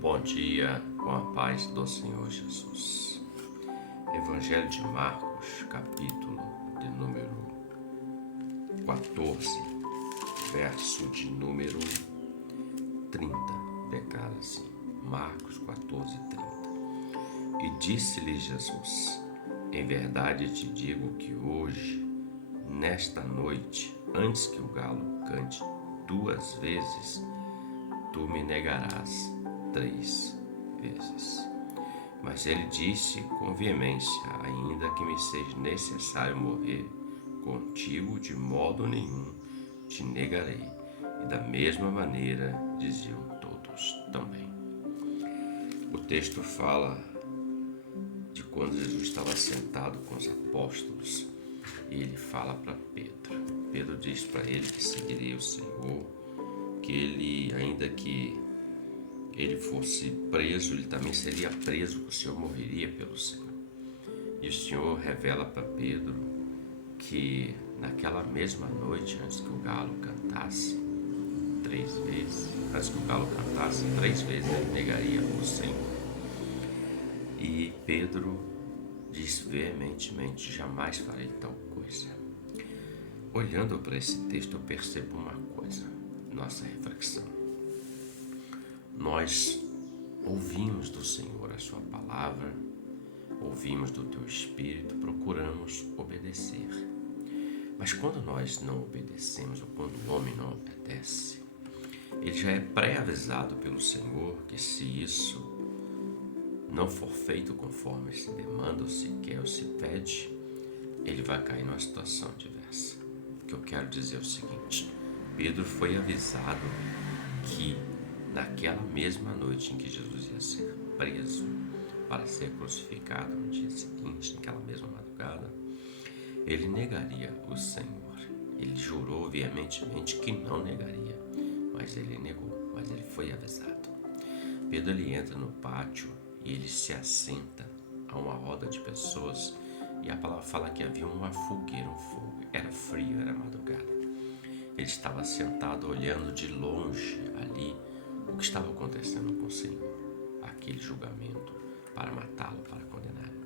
Bom dia, com a paz do Senhor Jesus. Evangelho de Marcos, capítulo de número 14, verso de número 30, declara assim, Marcos 14, 30. E disse-lhe Jesus: em verdade te digo que hoje, nesta noite, antes que o galo cante 2 vezes, tu me negarás 3 vezes. Mas ele disse com veemência: ainda que me seja necessário morrer contigo, de modo nenhum te negarei. E da mesma maneira diziam todos também. O texto fala de quando Jesus estava sentado com os apóstolos e ele fala para Pedro. Pedro diz para ele que seguiria o Senhor, que ele, ainda que ele fosse preso, ele também seria preso, que o Senhor morreria pelo Senhor. E o Senhor revela para Pedro que naquela mesma noite, antes que o galo cantasse 3 vezes, ele negaria o Senhor. E Pedro diz veementemente: jamais farei tal coisa. Olhando para esse texto, eu percebo uma coisa, nossa reflexão. Nós ouvimos do Senhor a sua palavra, ouvimos do teu Espírito, procuramos obedecer. Mas quando nós não obedecemos, ou quando o homem não obedece, ele já é pré-avisado pelo Senhor que se isso não for feito conforme se demanda, ou se quer, ou se pede, ele vai cair numa situação diversa. O que eu quero dizer é o seguinte: Pedro foi avisado que naquela mesma noite em que Jesus ia ser preso para ser crucificado, no dia seguinte, naquela mesma madrugada, ele negaria o Senhor. Ele jurou veementemente que não negaria, mas ele negou, mas ele foi avisado. Pedro ele entra no pátio e ele se assenta a uma roda de pessoas, e a palavra fala que havia uma fogueira, um fogo. Era frio, era madrugada. Ele estava sentado olhando de longe ali o que estava acontecendo com o Senhor, aquele julgamento para matá-lo, para condená-lo.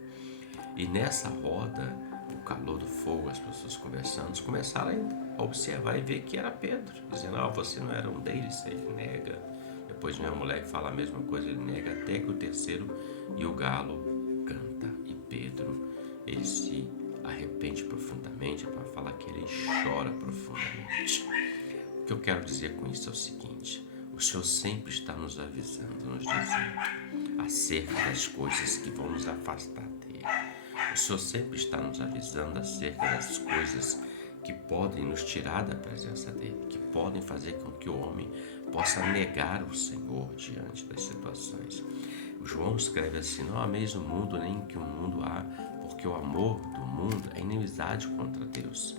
E nessa roda, o calor do fogo, as pessoas conversando, começaram a observar e ver que era Pedro, dizendo: você não era um deles, ele nega. Depois minha mulher fala a mesma coisa, ele nega, até que o terceiro e o galo canta. E Pedro, ele se arrepende profundamente, para falar que ele chora profundamente. O que eu quero dizer com isso é o seguinte: o Senhor sempre está nos avisando, nos dizendo acerca das coisas que vão nos afastar dele. O Senhor sempre está nos avisando acerca das coisas que podem nos tirar da presença dele, que podem fazer com que o homem possa negar o Senhor diante das situações. O João escreve assim: não ameis o mundo, nem que o mundo há, porque o amor do mundo é inimizade contra Deus.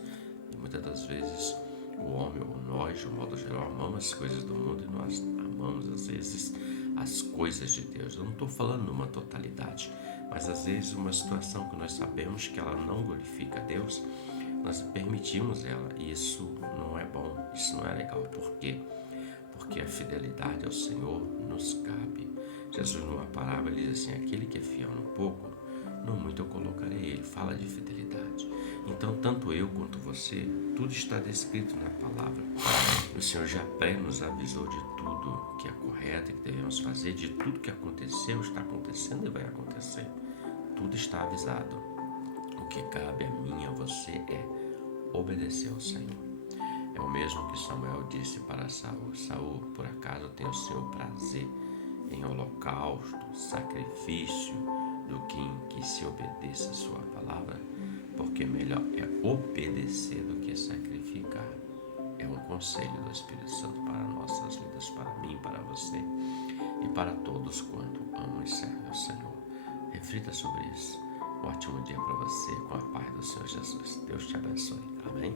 E muitas das vezes o homem, ou nós, de um modo geral, amamos as coisas do mundo, e nós amamos às vezes as coisas de Deus. Eu não estou falando numa totalidade, mas às vezes uma situação que nós sabemos que ela não glorifica a Deus, nós permitimos ela, e isso não é bom, isso não é legal. Por quê? Porque a fidelidade ao Senhor nos cabe. Jesus, numa parábola, diz assim: aquele que é fiel no pouco, no muito eu colocarei ele. Fala de fidelidade. Então, tanto eu quanto você, tudo está descrito na palavra. O Senhor já nos avisou de tudo que é correto e que devemos fazer, de tudo que aconteceu, está acontecendo e vai acontecer. Tudo está avisado. O que cabe a mim e a você é obedecer ao Senhor. É o mesmo que Samuel disse para Saul: Saul, por acaso tem o Senhor prazer em holocausto, sacrifício, do que em que se obedeça a sua palavra? Porque melhor é obedecer do que sacrificar. É um conselho do Espírito Santo para nossas vidas, para mim, para você e para todos quanto amam e servem ao Senhor. Reflita sobre isso. Um ótimo dia para você, com a paz do Senhor Jesus. Deus te abençoe. Amém?